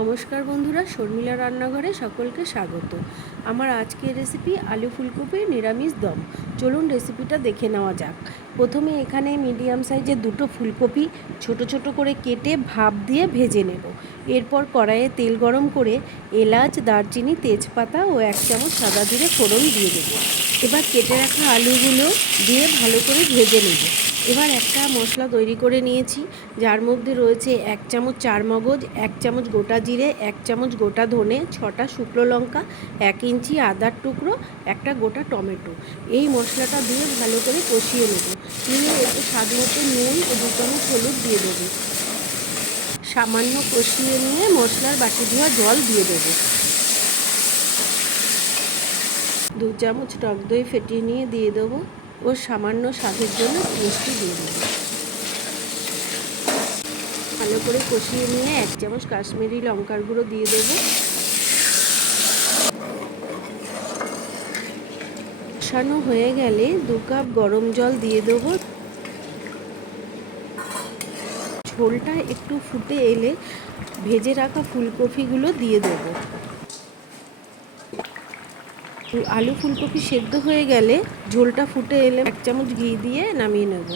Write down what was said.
নমস্কার বন্ধুরা, শর্মিলা রান্নাঘরে সকলকে স্বাগত। আমার আজকের রেসিপি আলু ফুলকপির নিরামিষ দম। চলুন রেসিপিটা দেখে নেওয়া যাক। প্রথমে এখানে মিডিয়াম সাইজের দুটো ফুলকপি ছোট ছোট করে কেটে ভাপ দিয়ে ভেজে নেব। এরপর কড়াইয়ে তেল গরম করে এলাচ, দারচিনি, তেজপাতা ও 1 চামচ সাদা জিরে ফোড়ন দিয়ে দেব। এবার কেটে রাখা আলুগুলো দিয়ে ভালো করে ভেজে নেব। এবার একটা মশলা তৈরি করে নিয়েছি, যার মধ্যে রয়েছে 1 চামচ চারমগজ, 1 চামচ গোটা জিরে, 1 চামচ গোটা ধনে, 6টা শুকনো লঙ্কা, 1 ইঞ্চি আদার টুকরো, একটা গোটা টমেটো। এই মশলাটা দিয়ে ভালো করে কষিয়ে নেব। নিয়ে এতে স্বাদ মতো নুন ও 2 চামচ হলুদ দিয়ে দেবো। সামান্য কষিয়ে নিয়ে মশলার বাটি ধোয়া জল দিয়ে দেবো। 2 চামচ টক দই ফেটিয়ে নিয়ে দিয়ে দেবো ও সামান্য স্বাদের জন্য মিষ্টি দিয়ে দেবো। ভালো করে কষিয়ে নিয়ে 1 চামচ কাশ্মীরি লঙ্কার গুঁড়ো দিয়ে দেবো। কষানো হয়ে গেলে 2 কাপ গরম জল দিয়ে দেবো। ঝোলটা একটু ফুটে এলে ভেজে রাখা ফুলকপিগুলো দিয়ে দেবো। আলু ফুলকপি সেদ্ধ হয়ে গেলে ঝোলটা ফুটে এলে 1 চামচ ঘি দিয়ে নামিয়ে নেব।